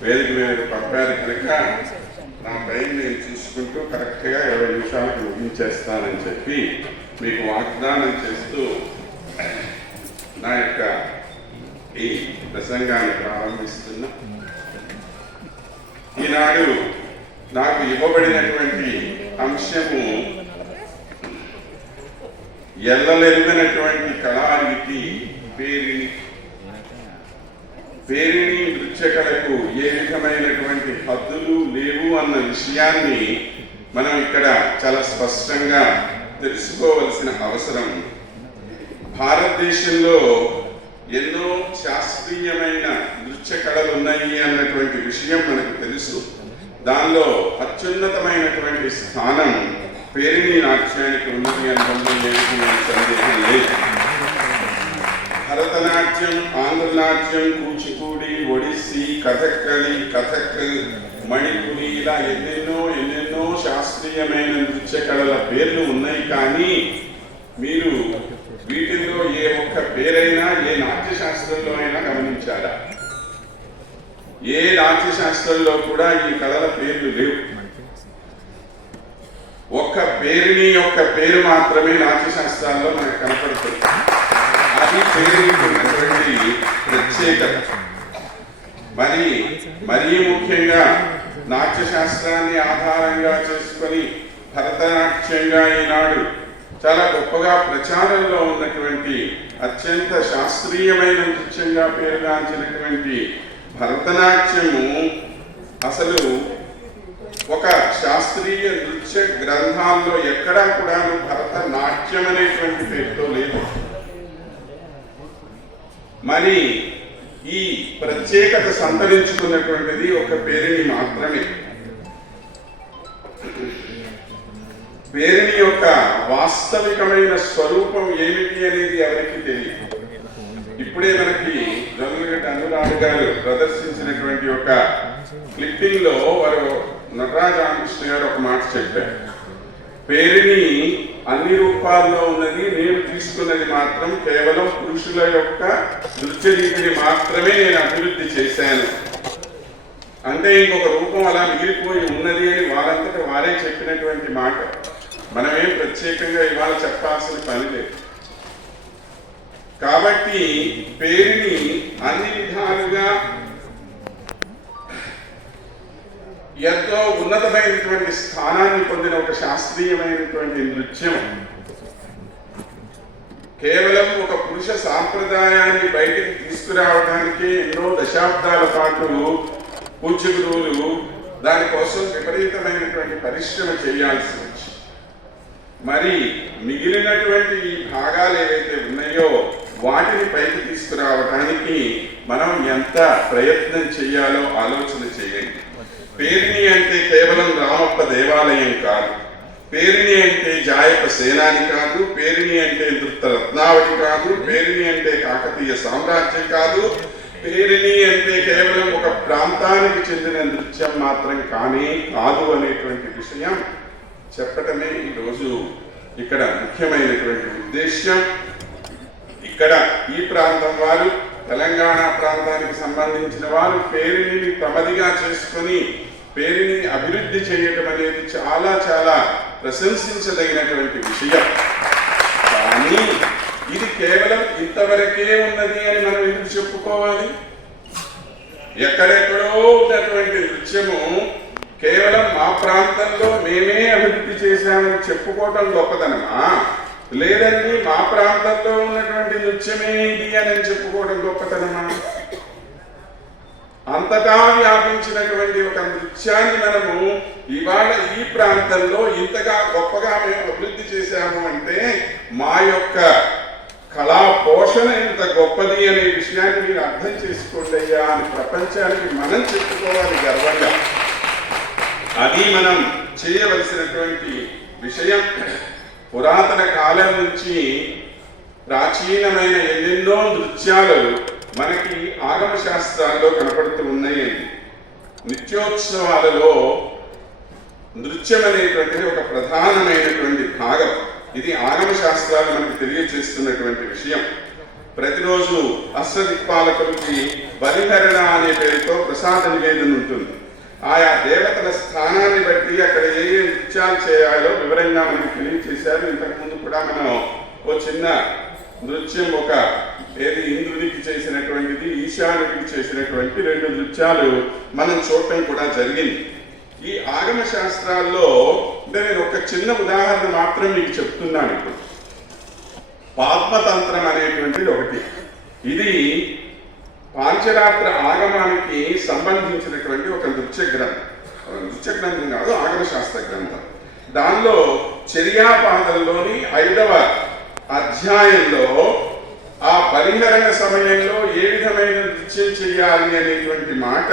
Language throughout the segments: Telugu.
వేదిక మీద పంపారు కనుక నా టైం నేను చూసుకుంటూ కరెక్ట్గా ఇరవై నిమిషాలకు ముగించేస్తానని చెప్పి మీకు వాగ్దానం చేస్తూ నా యొక్క ఈ ప్రసంగాన్ని ప్రారంభిస్తున్నా. ఈనాడు నాకు ఇవ్వబడినటువంటి అంశము ఎల్లలెరుగనటువంటి కళానికి పేరిని పేరిని నృత్యకళకు ఏ విధమైనటువంటి హద్దులు లేవు అన్న విషయాన్ని మనం ఇక్కడ చాలా స్పష్టంగా తెలుసుకోవలసిన అవసరం ఉంది. భారతదేశంలో ఎన్నో శాస్త్రీయమైన నృత్య కళలు ఉన్నాయి అన్నటువంటి విషయం మనకు తెలుసు దానిలో అత్యున్నతమైనటువంటి స్థానం పేరిణి నాట్యానికి ఉన్నది అనడంలో సందేహం లేదు భరతనాట్యం ఆంధ్రనాట్యం కూచిపూడి ఒడిస్సీ కథక్కళి కథక్ మణిపురి ఇలా ఎన్నెన్నో ఎన్నెన్నో శాస్త్రీయమైన నృత్య కళల పేర్లు ఉన్నాయి కానీ మీరు వీటిల్లో ఏ ఒక్క పేరైనా ఏ నాట్య శాస్త్రంలో అయినా గమనించారా? ఏ నాట్య శాస్త్రంలో కూడా ఈ కళల పేర్లు లేవు. ఒక్క పేరుని యొక్క పేరు మాత్రమే నాట్య శాస్త్రాల్లో మనకు కనపడుతుంది. అది పేరుకి ప్రత్యేకత. మరి మరీ ముఖ్యంగా నాట్య శాస్త్రాన్ని ఆధారంగా చేసుకొని భరతనాట్యంగా ఈనాడు చాలా గొప్పగా ప్రచారంలో ఉన్నటువంటి అత్యంత శాస్త్రీయమైన నృత్యంగా పేరుగాంచినటువంటి భరతనాట్యము అసలు ఒక శాస్త్రీయ నృత్య గ్రంథాల్లో ఎక్కడా కూడా భరతనాట్యం అనేటువంటి పేరుతో లేదు. మరి ఈ ప్రత్యేకత సంతరించుకున్నటువంటిది ఒక పేరుని మాత్రమే. పేరుని యొక్క వాస్తవికమైన స్వరూపం ఏమిటి అనేది ఎవరికి తెలియదు. ఇప్పుడే మనకి జొన్నగడ్డ అనురాధ గారు ప్రదర్శించినటువంటి ఒక క్లిప్పింగ్లో వారు నటరాజ రామకృష్ణ గారు ఒక మాట చెప్పారు. పేరుని అన్ని రూపాల్లో ఉన్నది నేను తీసుకున్నది మాత్రం కేవలం పురుషుల యొక్క నృత్య రీతిని మాత్రమే నేను అభివృద్ధి చేశాను. అంటే ఇంకొక రూపం అలా మిగిలిపోయి ఉన్నది అని వారంతటా వారే చెప్పినటువంటి మాట. మనమేం ప్రత్యేకంగా ఇవాళ చెప్పాల్సిన పని లేదు. కాబట్టి పేరుని అన్ని విధాలుగా ఎంతో ఉన్నతమైనటువంటి స్థానాన్ని పొందిన ఒక శాస్త్రీయమైనటువంటి నృత్యం. కేవలం ఒక పురుష సాంప్రదాయాన్ని బయటికి తీసుకురావడానికి ఎన్నో దశాబ్దాల పాటు పూజ్య గురువులు దానికోసం విపరీతమైనటువంటి పరిశ్రమ చేయాల్సి వచ్చింది. మరి మిగిలినటువంటి ఈ భాగాలు ఏవైతే ఉన్నాయో వాటిని పైకి తీసుకురావడానికి మనం ఎంత ప్రయత్నం చేయాలో ఆలోచన చేయండి. పేరిణి అంటే కేవలం రామప్ప దేవాలయం కాదు. పేరిణి అంటే జాయప సేనాని కాదు. పేరిణి అంటే నృత్య రత్నావళి కాదు. పేరిణి అంటే కాకతీయ సామ్రాజ్యం కాదు. పేరిణి అంటే కేవలం ఒక ప్రాంతానికి చెందిన నృత్యం మాత్రం కానీ కాదు అనేటువంటి విషయం చెప్పటమే ఈరోజు ఇక్కడ ముఖ్యమైనటువంటి ఉద్దేశ్యం. ఇక్కడ ఈ ప్రాంతం వారు తెలంగాణ ప్రాంతానికి సంబంధించిన వారు పేరుని తమదిగా చేసుకొని పేరుని అభివృద్ధి చేయటం అనేది చాలా చాలా ప్రశంసించదగినటువంటి విషయం. కానీ ఇది కేవలం ఇంతవరకే ఉన్నది అని మనం ఎందుకు చెప్పుకోవాలి? ఎక్కడెక్కడో ఉన్నటువంటి నృత్యము కేవలం మా ప్రాంతంలో మేమే అభివృద్ధి చేశామని చెప్పుకోవటం గొప్పదనమా? లేదండి మా ప్రాంతంలో ఉన్నటువంటి నృత్యమే ఇది అని చెప్పుకోవడం గొప్పతనమా? అంతటా వ్యాపించినటువంటి ఒక నృత్యాన్ని మనము ఇవాళ ఈ ప్రాంతంలో ఇంతగా గొప్పగా మేము అభివృద్ధి చేశాము అంటే మా యొక్క కళా పోషణ ఇంత గొప్పది అనే విషయాన్ని మీరు అర్థం చేసుకోండి అయ్యా అని ప్రపంచానికి మనం చెప్పుకోవాలి గర్వంగా. అది మనం చేయవలసినటువంటి విషయం. పురాతన కాలం నుంచి ప్రాచీనమైన ఎన్నెన్నో నృత్యాలు మనకి ఆగమ శాస్త్రాల్లో కనపడుతూ ఉన్నాయి. నిత్యోత్సవాలలో నృత్యం అనేటువంటిది ఒక ప్రధానమైనటువంటి భాగం. ఇది ఆగమ శాస్త్రాలు మనకు తెలియజేస్తున్నటువంటి విషయం. ప్రతిరోజు అశ్వదిక్పాలకులకి బలిహరణ అనే పేరుతో ప్రసాద నివేదన ఉంటుంది. ఆయా దేవతల స్థానాన్ని బట్టి అక్కడ ఏ ఏ నృత్యాలు చేయాలో వివరంగా మనకి తెలియ చేశారు. ఇంతకుముందు కూడా మనం ఓ చిన్న నృత్యం ఒక ఏది ఇంద్రునికి చేసినటువంటిది ఈశానుడికి చేసినటువంటి రెండు నృత్యాలు మనం చూడటం కూడా జరిగింది. ఈ ఆగమ శాస్త్రాల్లో అంటే నేను ఒక చిన్న ఉదాహరణ మాత్రం మీకు చెప్తున్నాను ఇప్పుడు. పాద్మతంత్రం అనేటువంటిది ఒకటి. ఇది పాంచరాత్ర ఆగమానికి సంబంధించినటువంటి ఒక నృత్య గ్రంథం ఒక నృత్య గ్రంథం కాదు ఆగమ శాస్త్ర గ్రంథం. దానిలో చర్యాపాదంలోని ఐదవ అధ్యాయంలో ఆ పరిహరణ సమయంలో ఏ విధమైన నృత్యం చేయాలి అనేటువంటి మాట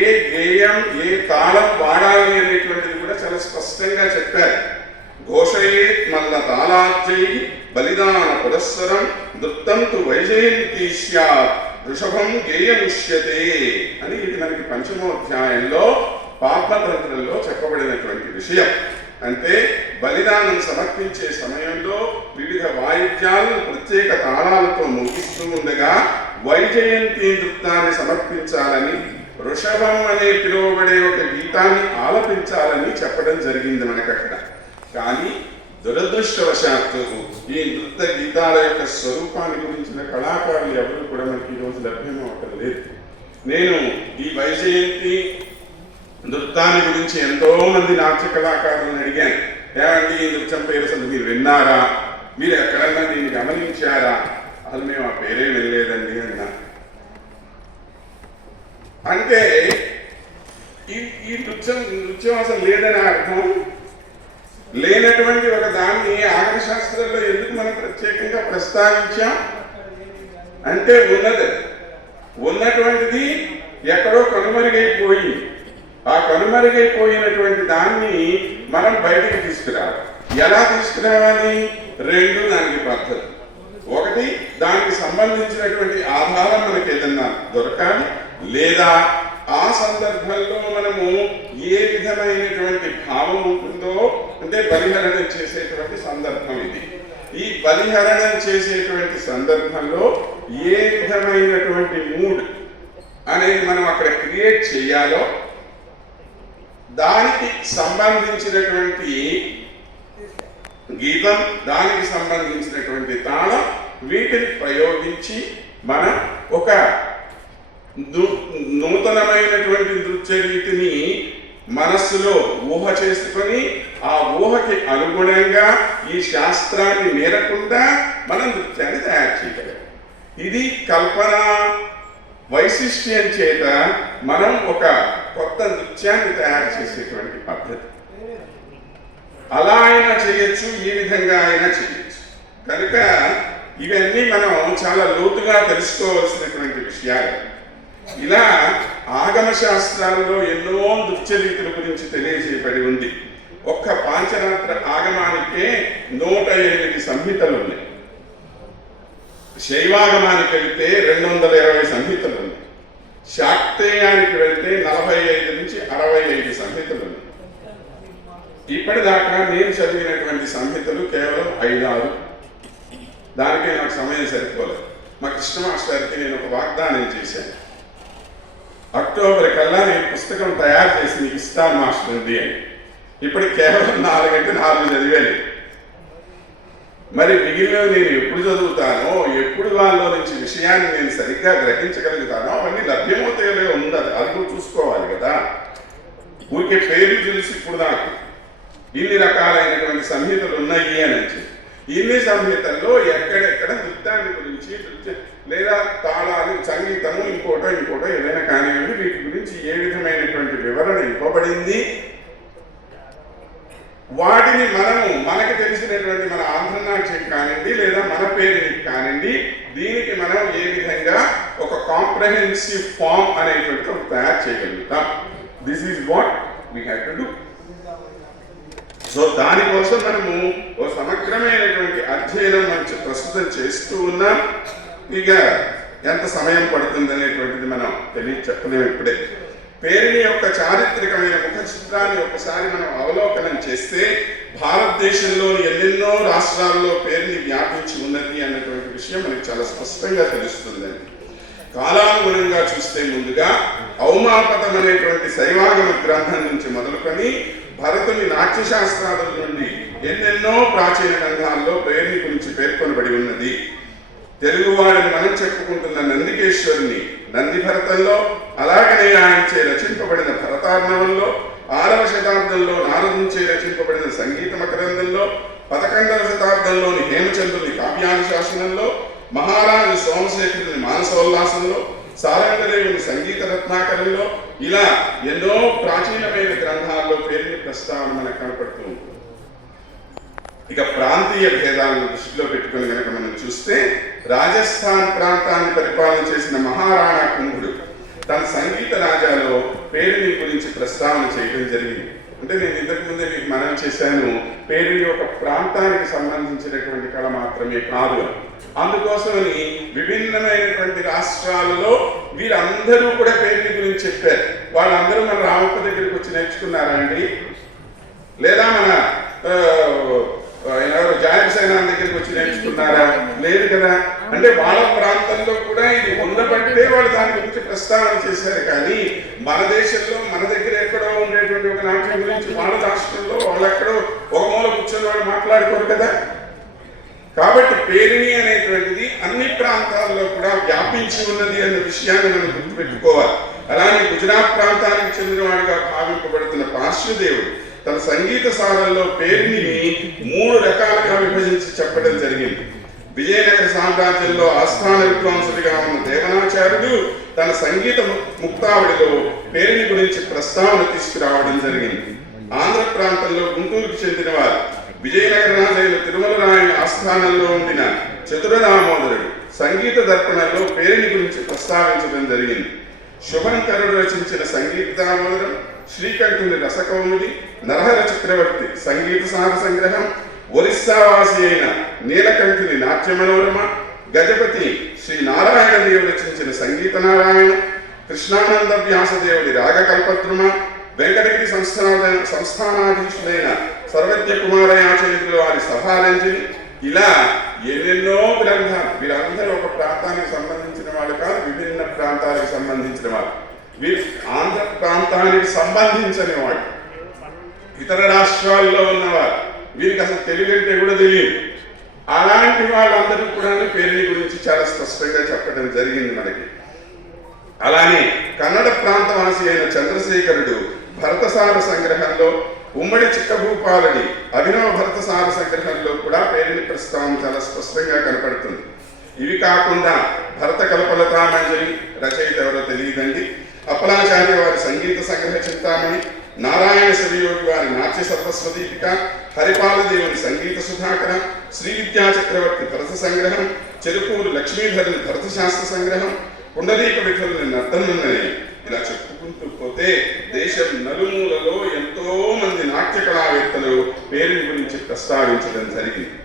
ఏ గేయం ఏ తాళం వాడాలి అనేటువంటిది కూడా చాలా స్పష్టంగా చెప్పారు. ఘోషయే మల్ల తాళాజ్జై బలిదాన పురస్సరం నృత్తంతు వైజయంతి స్యాత్ వృషభం గేయముష్యతే అని ఇది మనకి పంచమోధ్యాయంలో పాపతంత్రంలో చెప్పబడినటువంటి విషయం. అంటే బలిదానం సమర్పించే సమయంలో వివిధ వాయిద్యాలను ప్రత్యేక తాళాలతో ముగిస్తూ ఉండగా వైజయంతి నృత్యాన్ని సమర్పించాలని వృషభం అనే పిలువబడే ఒక గీతాన్ని ఆలపించాలని చెప్పడం జరిగింది మనకు అక్కడ కానీ దురదృష్టవశాత్తు ఈ నృత్య గీతాల యొక్క స్వరూపాన్ని గురించిన కళాకారులు ఎవరు కూడా మనకి ఈరోజు లభ్యమవటం లేదు నేను ఈ వైజయంతి నృత్యాన్ని గురించి ఎంతో మంది నాట్య కళాకారులను అడిగాను. ఏమండి ఈ నృత్యం పేరు అసలు మీరు విన్నారా? మీరు ఎక్కడన్నా దీన్ని గమనించారా? అసలు మేము ఆ పేరే వినలేదండి అన్నా. అంటే ఈ ఈ నృత్యం నృత్యం అసలు లేదని అర్థం లేనటువంటి ఒక దాన్ని ఆగమ శాస్త్రంలో ఎందుకు మనం ప్రత్యేకంగా ప్రస్తావించాం? అంటే ఉన్నది. ఉన్నటువంటిది ఎక్కడో కనుమరుగైపోయింది ఆ కనుమరుగైపోయినటువంటి దాన్ని మనం బయటికి తీసుకురావాలి. ఎలా తీసుకురావాలి? రెండు దానికి పద్ధతి. ఒకటి దానికి సంబంధించినటువంటి ఆధారం మనకి ఏదన్నా దొరకాలి లేదా ఆ సందర్భంలో మనము ఏ విధమైనటువంటి భావం ఉంటుందో అంటే బలిహరణం చేసేటువంటి సందర్భం ఇది. ఈ బలిహరణం చేసేటువంటి సందర్భంలో ఏ విధమైనటువంటి మూడ్ అనేది మనం అక్కడ క్రియేట్ చేయాలో సంబంధించినటువంటి గీతం దానికి సంబంధించినటువంటి తాళం వీటిని ప్రయోగించి మనం ఒక నూతనమైనటువంటి నృత్య రీతిని మనస్సులో ఊహ చేసుకొని ఆ ఊహకి అనుగుణంగా ఈ శాస్త్రాన్ని మేరకుండా మనం నృత్యాన్ని తయారు చేయగలం. ఇది కల్పన వైశిష్ట్యం చేత మనం ఒక కొత్త నృత్యాన్ని తయారు చేసేటువంటి పద్ధతి. అలా అయినా చేయొచ్చు ఈ విధంగా అయినా చేయొచ్చు. కనుక ఇవన్నీ మనం చాలా లోతుగా తెలుసుకోవాల్సినటువంటి విషయాలు. ఇలా ఆగమ శాస్త్రాల్లో ఎన్నో నృత్య రీతుల గురించి తెలియజేయబడి ఉంది. ఒక్క పాంచరాత్ర ఆగమానికే నూట ఎనిమిది సంహితలు ఉన్నాయి. శైవాగమానికి వెళ్తే రెండు వందల ఇరవై సంహితలు ఉన్నాయి. శాక్తేయానికి వెళ్తే నలభై ఐదు నుంచి అరవై ఐదు సంహితలు. ఇప్పటిదాకా నేను చదివినటువంటి సంహితలు కేవలం ఐదారు. దానికే నాకు సమయం సరిపోలేదు. మా కృష్ణ మాస్టర్కి నేను ఒక వాగ్దానం చేశాను. అక్టోబర్ కల్లా నేను పుస్తకం తయారు చేసి నీకు ఇస్తాను మాస్టర్ అని. ఇప్పుడు కేవలం నాలుగంటే నాలుగు చదివాను. మరి మిగిలినవి నేను ఎప్పుడు చదువుతానో ఎప్పుడు వాళ్ళలో నుంచి విషయాన్ని నేను సరిగ్గా గ్రహించగలుగుతానో అవన్నీ లభ్యమవుతాయో ఉండదు అది కూడా చూసుకోవాలి కదా. ఊరికే పేరు తెలిసి ఇప్పుడు నాకు ఇన్ని రకాలైనటువంటి సంహితలు ఉన్నాయి అని చెప్పి. ఇన్ని సంహితల్లో ఎక్కడెక్కడ నృత్యాన్ని గురించి లేదా తాళాలు సంగీతము ఇంకోటో ఇంకోటో ఏదైనా కానివ్వండి వీటి గురించి ఏ విధమైనటువంటి వివరణ ఇవ్వబడింది వాటిని మనము మనకు తెలిసినటువంటి మన ఆంధ్రనాట్యం కానివ్వండి లేదా మన పేరుని కానివ్వండి దీనికి మనం ఏ విధంగా ఒక కాంప్రహెన్సివ్ ఫామ్ అనేటువంటి ఒక తయారు చేయగలుగుతాం. This is what we have to do so దానికోసం మనము ఓ సమగ్రమైనటువంటి అధ్యయనం మనం ప్రస్తుతం చేస్తూ ఉన్నాం. ఇక ఎంత సమయం పడుతుంది అనేటువంటిది మనం తెలియ చెప్పలేము ఇప్పుడే. పేరుని యొక్క చారిత్రకమైన ముఖ చిత్రాన్ని ఒకసారి మనం అవలోకనం చేస్తే భారతదేశంలోని ఎన్నెన్నో రాష్ట్రాల్లో పేరుని వ్యాపించి ఉన్నది అన్నటువంటి విషయం మనకు చాలా స్పష్టంగా తెలుస్తుందండి. కాలానుగుణంగా చూస్తే ముందుగా అవమాపతం అనేటువంటి శైవాగమ గ్రంథం నుంచి మొదలుకొని భరతుని నాట్యశాస్త్రాల నుండి ఎన్నెన్నో ప్రాచీన గ్రంథాల్లో పేరుని గురించి పేర్కొనబడి ఉన్నది. తెలుగువాడిని మనం చెప్పుకుంటున్న నందికేశ్వరుని నంది భరతంలో అలాగనే ఆయనచే రచింపబడిన భరతార్ణవంలో ఆరవ శతాబ్దంలో నారదుంచే రచింపబడిన సంగీత మకరందంలో పదకొండవ శతాబ్దంలోని హేమచంద్రుని కావ్యానుశాసనంలో మహారాజు సోమశేఖరుని మానసోల్లాసంలో సారంగదేవుని సంగీత రత్నాకరంలో ఇలా ఎన్నో ప్రాచీనమైన గ్రంథాల్లో పేరుని ప్రస్తావన మనకు కనపడుతూ ఉంటుంది. ఇక ప్రాంతీయ భేదాలను దృష్టిలో పెట్టుకుని కనుక మనం చూస్తే రాజస్థాన్ ప్రాంతాన్ని పరిపాలన చేసిన మహారాణా కుంభుడు తన సంగీత రాజాలో పేరుని గురించి ప్రస్తావన చేయడం జరిగింది. అంటే నేను ఇంతకు ముందే మీకు మనం చేశాను పేరుని ఒక ప్రాంతానికి సంబంధించినటువంటి కళ మాత్రమే కాదు అందుకోసమని విభిన్నమైనటువంటి రాష్ట్రాలలో వీరందరూ కూడా పేరుని గురించి చెప్పారు. వాళ్ళందరూ మన రామప్ప దగ్గరికి వచ్చి నేర్చుకున్నారండి లేదా మన ఎవరు జాయసేన దగ్గరికి వచ్చి నేర్చుకున్నారా? లేదు కదా. అంటే వాళ్ళ ప్రాంతంలో కూడా ఇది ఉండబట్టే వాళ్ళు దాని గురించి ప్రస్తావన చేశారు. కానీ మన దేశంలో మన దగ్గర ఎక్కడో ఉండేటువంటి ఒక నాట్యం గురించి వాళ్ళ రాష్ట్రంలో వాళ్ళు ఎక్కడో ఒక మూల కూర్చొని వాళ్ళు మాట్లాడుకోరు కదా. కాబట్టి పేరిణి అనేటువంటిది అన్ని ప్రాంతాల్లో కూడా వ్యాపించి ఉన్నది అన్న విషయాన్ని మనం గుర్తుపెట్టుకోవాలి. అలానే గుజరాత్ ప్రాంతానికి చెందినవాడిగా భావింపబడుతున్న పార్శ్వదేవుడు తన సంగీత సారంలో పేరుని మూడు రకాలుగా విభజించి చెప్పడం జరిగింది. విజయనగర సామ్రాజ్యంలో ఆస్థాన విద్వాంసుడిగా ఉన్న దేవనాచార్యుడు తన సంగీత ముక్తావళిలో పేరుని గురించి ప్రస్తావన తీసుకురావడం జరిగింది. ఆంధ్ర ప్రాంతంలో గుంటూరుకు చెందిన వారు విజయనగర రాజైన తిరుమల రాయని ఆస్థానంలో ఉండిన చతురరామోదరుడు సంగీత దర్పణంలో పేరుని గురించి ప్రస్తావించడం జరిగింది. శుభంకరుడు రచించిన సంగీత దామోదరం శ్రీకంఠుని రసకౌముడి నరహర చక్రవర్తి సంగీత సాహ సంగ్రహం ఒరిస్సావాసి అయిన నీలకంఠుని నాట్య మనోరమ గజపతి శ్రీ నారాయణ దేవుడు రచించిన సంగీత నారాయణ కృష్ణానంద వ్యాసదేవుడి రాగకల్పద్రుమ వెంకటగిరి సంస్థాన సంస్థానాధీశుడైన సర్వజ్ఞ కుమారయాచరితులు వారి సభారంజని ఇలా ఎన్నెన్నో గ్రంథాలు వీరందరూ ఒక ప్రాంతానికి సంబంధించిన వాళ్ళు కాదు విభిన్న ప్రాంతాలకు సంబంధించిన వాళ్ళు. వీరు ఆంధ్ర ప్రాంతానికి సంబంధించని వాడు. ఇతర రాష్ట్రాల్లో ఉన్నవారు. వీరికి అసలు తెలుగు అంటే కూడా తెలియదు. అలాంటి వాళ్ళందరూ కూడా పేరుని గురించి చాలా స్పష్టంగా చెప్పడం జరిగింది మనకి. అలానే కన్నడ ప్రాంతవాసి అయిన చంద్రశేఖరుడు భరతసార సంగ్రహంలో ఉమ్మడి చిక్కభూపాలని అభినవ భరతసార సంగ్రహంలో కూడా పేరుని ప్రస్తావన చాలా స్పష్టంగా కనపడుతుంది. ఇవి కాకుండా భరత కల్పలతామంజలి రచయిత ఎవరో తెలియదండి. అప్పలాచార్య వారి సంగీత సంగ్రహ చింతామణి నారాయణ శివయోగి వారి నాట్య సర్వస్వదీపిక హరిపాలదేవుని సంగీత సుధాకర శ్రీ విద్యా చక్రవర్తి భరత సంగ్రహం చెరుకూరు లక్ష్మీధరుని భరత శాస్త్ర సంగ్రహం పుండరీక విఠలుని నర్తనున్నని ఇలా చెప్పుకుంటూ పోతే దేశం నలుమూలలో ఎంతో మంది నాట్య కళావేత్తలు పేరుని గురించి ప్రస్తావించడం జరిగింది.